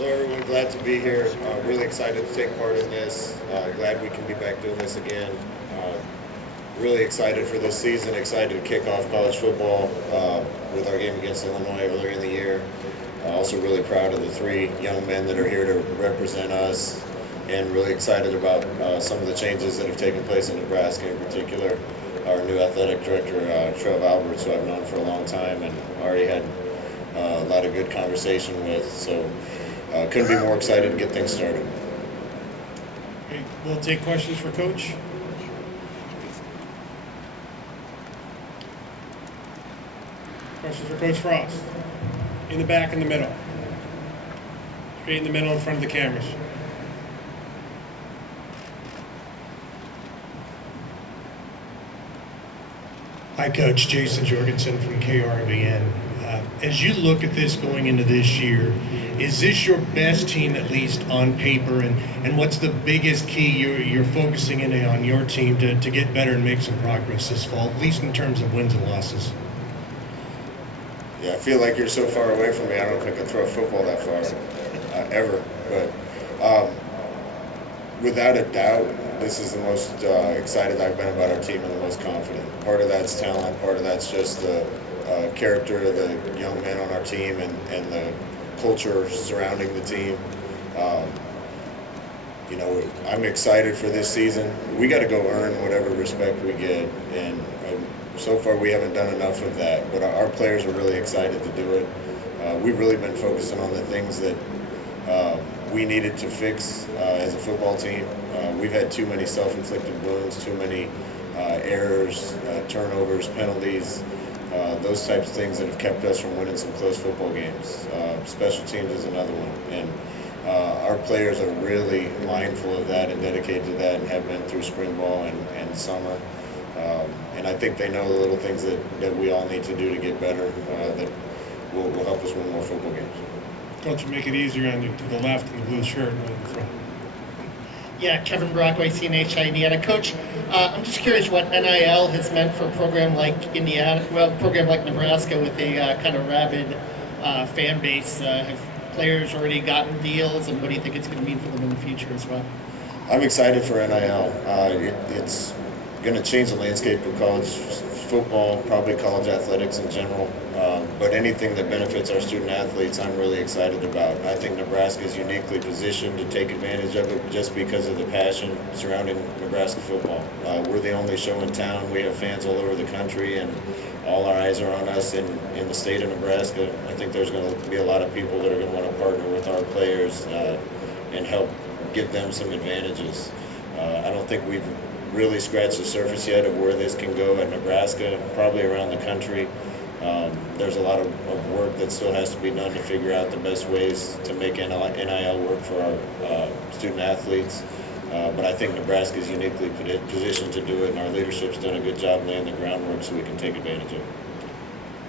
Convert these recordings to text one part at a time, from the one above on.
Hello, everyone. Glad to be here. Really excited to take part in this. Glad we can be back doing this again. Really excited for this season. Excited to kick off college football with our game against Illinois earlier in the year. Also really proud of the three young men that are here to represent us, and really excited about some of the changes that have taken place in Nebraska, in particular our new athletic director, Trev Albert, who I've known for a long time and already had a lot of good conversation with. So couldn't be more excited to get things started. Okay, we'll take questions for Coach. Questions for Coach Frost. In the back, in the middle. Straight in the middle, in front of the cameras. Hi, Coach. Jason Jorgensen from KRVN. As you look at this going into this year, is this your best team, at least on paper? And what's the biggest key you're focusing in on your team to get better and make some progress this fall, at least in terms of wins and losses? Yeah, I feel like you're so far away from me. I don't know if I can throw a football that far ever. But without a doubt, this is the most excited I've been about our team and the most confident. Part of that's talent. Part of that's just the character of the young men on our team and the culture surrounding the team. I'm excited for this season. We got to go earn whatever respect we get, and so far we haven't done enough of that. But our players are really excited to do it. We've really been focusing on the things that we needed to fix as a football team. We've had too many self-inflicted wounds, too many errors, turnovers, penalties. Those types of things that have kept us from winning some close football games. Special teams is another one. And our players are really mindful of that and dedicated to that and have been through spring ball and summer. And I think they know the little things that we all need to do to get better that will help us win more football games. Coach, make it easier on you to the left in the blue shirt and in front. Yeah, Kevin Brockway, CNH Indiana. Coach, I'm just curious what NIL has meant for a program like program like Nebraska with a kind of rabid fan base. Have players already gotten deals, and what do you think it's going to mean for them in the future as well? I'm excited for NIL. It's going to change the landscape of college football, probably college athletics in general. But anything that benefits our student athletes, I'm really excited about. I think Nebraska is uniquely positioned to take advantage of it just because of the passion surrounding Nebraska football. We're the only show in town. We have fans all over the country, and all our eyes are on us in the state of Nebraska. I think there's going to be a lot of people that are going to want to partner with our players and help give them some advantages. I don't think we've really scratched the surface yet of where this can go at Nebraska, probably around the country. There's a lot of work that still has to be done to figure out the best ways to make NIL work for our student athletes. But I think Nebraska is uniquely positioned to do it, and our leadership's done a good job laying the groundwork so we can take advantage of it.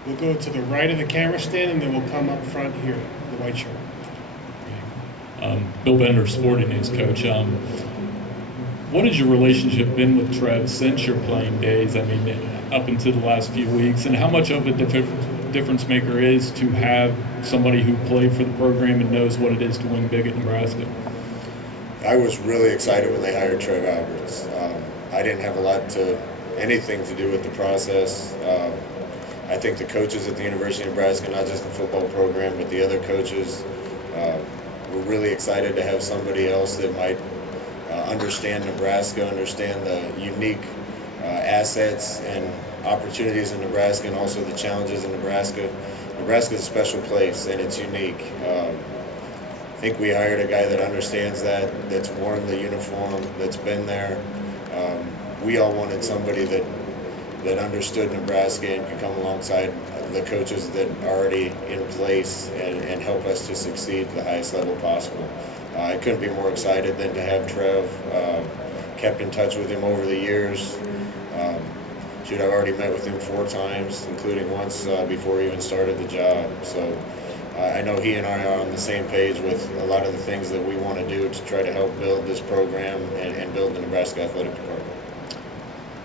We'll go to the right of the camera stand, and then we'll come up front here, the white shirt. Bill Bender, Sporting News Coach. What has your relationship been with Trev since your playing days? I mean, up until the last few weeks, and how much of a difference maker is to have somebody who played for the program and knows what it is to win big at Nebraska? I was really excited when they hired Trev Albert. I didn't have anything to do with the process. I think the coaches at the University of Nebraska, not just the football program, but the other coaches, were really excited to have somebody else that might understand Nebraska, understand the unique assets and opportunities in Nebraska, and also the challenges in Nebraska. Nebraska is a special place, and it's unique. I think we hired a guy that understands that, that's worn the uniform, that's been there. We all wanted somebody that understood Nebraska and could come alongside the coaches that are already in place and help us to succeed at the highest level possible. I couldn't be more excited than to have Trev. Kept in touch with him over the years. I've already met with him 4 times, including once before he even started the job. So I know he and I are on the same page with a lot of the things that we want to do to try to help build this program and build the Nebraska Athletic Department.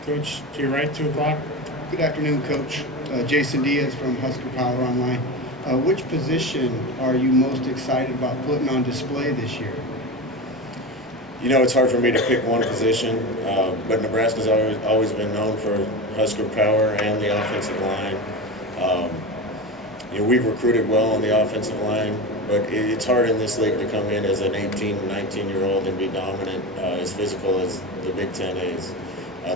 Coach, to your right, 2 o'clock. Good afternoon, Coach. Jason Diaz from Husker Power Online. Which position are you most excited about putting on display this year? You know, it's hard for me to pick one position, but Nebraska's always been known for Husker power and the offensive line. You know, we've recruited well on the offensive line, but it's hard in this league to come in as an 18, 19-year-old and be dominant, as physical as the Big Ten is.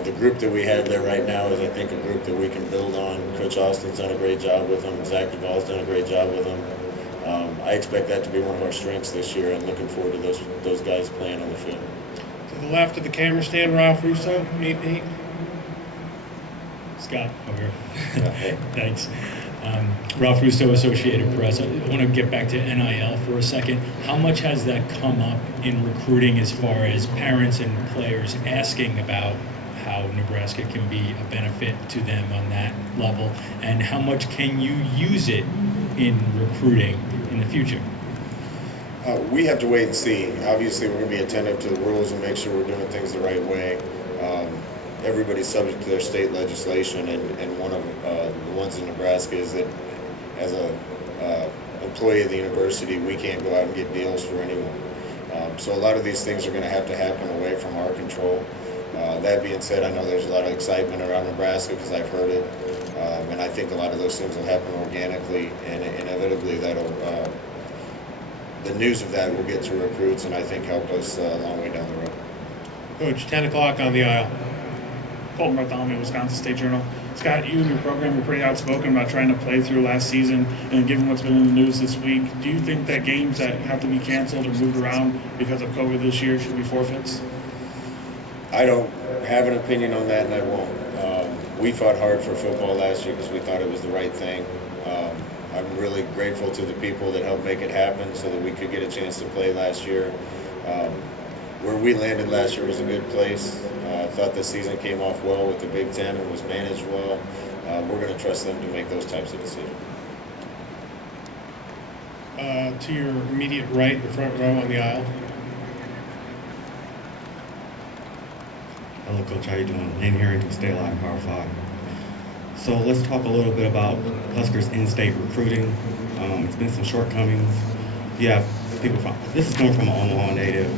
The group that we have there right now is, I think, a group that we can build on. Coach Austin's done a great job with them. Zach Duvall's done a great job with them. I expect that to be one of our strengths this year, and looking forward to those guys playing on the field. To the left of the camera stand, Ralph Russo, AP. Scott, over here. Thanks. Ralph Russo, Associated Press. I want to get back to NIL for a second. How much has that come up in recruiting as far as parents and players asking about how Nebraska can be a benefit to them on that level, and how much can you use it in recruiting in the future? We have to wait and see. Obviously, we're going to be attentive to the rules and make sure we're doing things the right way. Everybody's subject to their state legislation, and one of the ones in Nebraska is that as a employee of the university, we can't go out and get deals for anyone. So a lot of these things are going to happen away from our control. That being said, I know there's a lot of excitement around Nebraska because I've heard it, and I think a lot of those things will happen organically, and inevitably the news of that will get to recruits, and I think help us a long way down the road. Coach, 10 o'clock on the aisle. Colton Bartholomew, Wisconsin State Journal. Scott, you and your program were pretty outspoken about trying to play through last season, and given what's been in the news this week, do you think that games that have to be canceled or moved around because of COVID this year should be forfeits? I don't have an opinion on that, and I won't. We fought hard for football last year because we thought it was the right thing. I'm really grateful to the people that helped make it happen so that we could get a chance to play last year. Where we landed last year was a good place. I thought the season came off well with the Big Ten and was managed well. We're going to trust them to make those types of decisions. To your immediate right, the front row on the aisle. Hello, Coach. How you doing? In here into State Line Power 5. So let's talk a little bit about Huskers in-state recruiting. It's been some shortcomings. You have people from, this is coming from an Omaha native.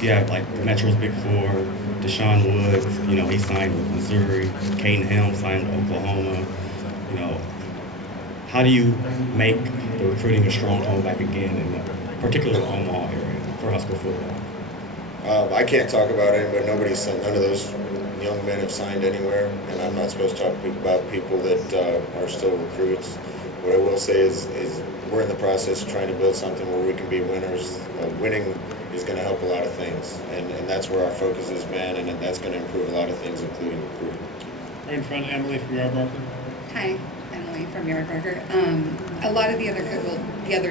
You have like the Metro's Big Four, Deshaun Woods, you know, he signed with Missouri. Caden Helms signed with Oklahoma. You know, how do you make the recruiting a stronghold back again in the particular Omaha area for Husker football? I can't talk about it, but none of those young men have signed anywhere, and I'm not supposed to talk about people that are still recruits. What I will say is we're in the process of trying to build something where we can be winners. Winning is going to help a lot of things, and that's where our focus has been, and that's going to improve a lot of things, including recruiting. Right in front, Emily from Yardbarker. Hi, Emily from Yardbarker. A lot of the other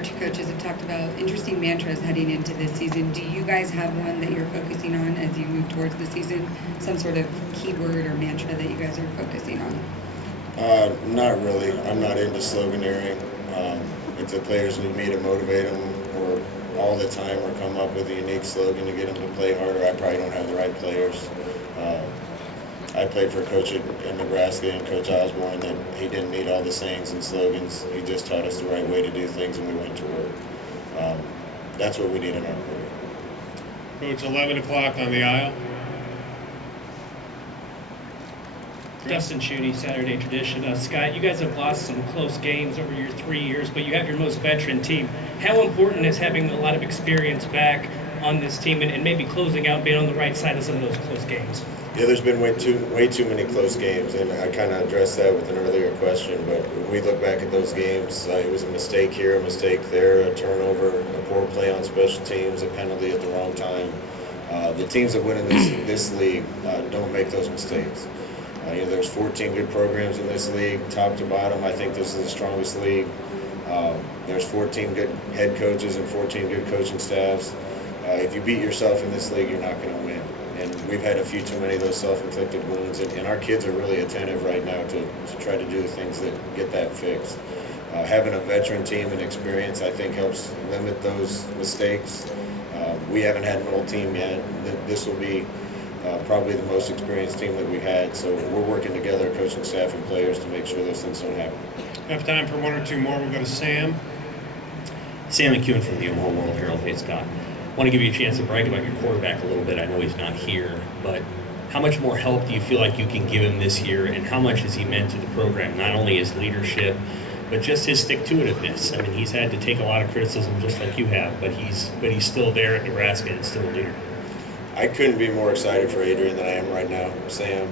two coaches have talked about interesting mantras heading into this season. Do you guys have one that you're focusing on as you move towards the season? Some sort of keyword or mantra that you guys are focusing on? Not really. I'm not into sloganeering. If the players need me to motivate them or all the time or come up with a unique slogan to get them to play harder, I probably don't have the right players. I played for a coach in Nebraska, and Coach Osborne, that he didn't need all the sayings and slogans. He just taught us the right way to do things, and we went to work. That's what we need in our program. Coach, 11 o'clock on the aisle. Dustin Schutte, Saturday Tradition. Scott, you guys have lost some close games over your 3 years, but you have your most veteran team. How important is having a lot of experience back on this team and maybe closing out, being on the right side of some of those close games? Yeah, there's been way too many close games, and I kind of addressed that with an earlier question, but when we look back at those games, it was a mistake here, a mistake there, a turnover, a poor play on special teams, a penalty at the wrong time. The teams that win in this league don't make those mistakes. There's 14 good programs in this league, top to bottom. I think this is the strongest league. There's 14 good head coaches and 14 good coaching staffs. If you beat yourself in this league, you're not going to win. And we've had a few too many of those self-inflicted wounds, and our kids are really attentive right now to try to do the things that get that fixed. Having a veteran team and experience, I think, helps limit those mistakes. We haven't had an old team yet. This will be probably the most experienced team that we've had, so we're working together, coaching staff and players, to make sure those things don't happen. Have time for one or two more. We'll go to Sam. Sam McEwen from the Omaha World Herald. Hey, Scott. Want to give you a chance to brag about your quarterback a little bit. I know he's not here, but how much more help do you feel like you can give him this year, and how much has he meant to the program? Not only his leadership, but just his stick-to-itiveness. I mean, he's had to take a lot of criticism just like you have, but he's still there at Nebraska and still a leader. I couldn't be more excited for Adrian than I am right now, Sam.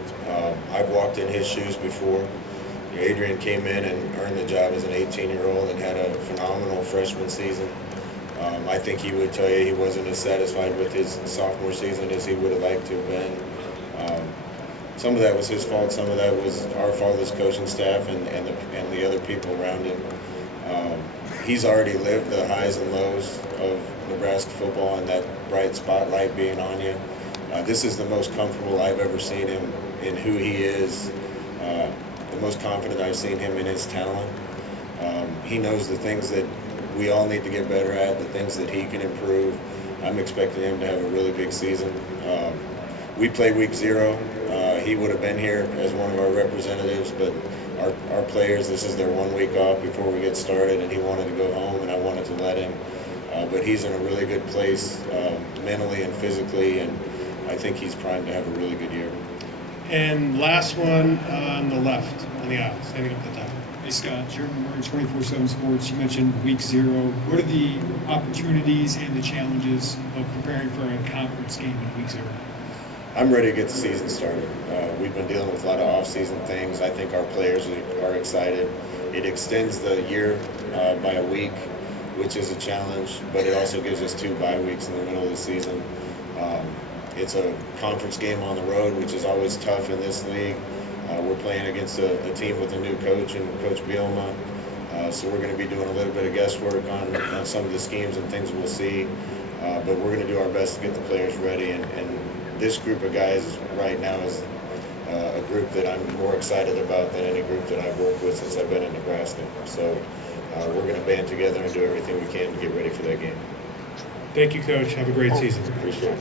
I've walked in his shoes before. Adrian came in and earned the job as an 18-year-old and had a phenomenal freshman season. I think he would tell you he wasn't as satisfied with his sophomore season as he would have liked to have been. Some of that was his fault. Some of that was our fault as coaching staff and the other people around him. He's already lived the highs and lows of Nebraska football and that bright spotlight being on you. This is the most comfortable I've ever seen him in who he is, the most confident I've seen him in his talent. He knows the things that we all need to get better at, the things that he can improve. I'm expecting him to have a really big season. We play week 0. He would have been here as one of our representatives, but our players, this is their 1 week off before we get started, and he wanted to go home, and I wanted to let him. But he's in a really good place mentally and physically, and I think he's primed to have a really good year. And last one on the left, on the aisle, standing up at the top. Hey Scott, Jeremy Murray, 24/7 Sports. You mentioned week 0. What are the opportunities and the challenges of preparing for a conference game in week 0? I'm ready to get the season started. We've been dealing with a lot of off-season things. I think our players are excited. It extends the year by a week, which is a challenge, but it also gives us 2 bye weeks in the middle of the season. It's a conference game on the road, which is always tough in this league. We're playing against a team with a new coach and Coach Bielma, so we're going to be doing a little bit of guesswork on some of the schemes and things we'll see, but we're going to do our best to get the players ready, and this group of guys right now is a group that I'm more excited about than any group that I've worked with since I've been in Nebraska. So we're going to band together and do everything we can to get ready for that game. Thank you, Coach. Have a great season. Appreciate it.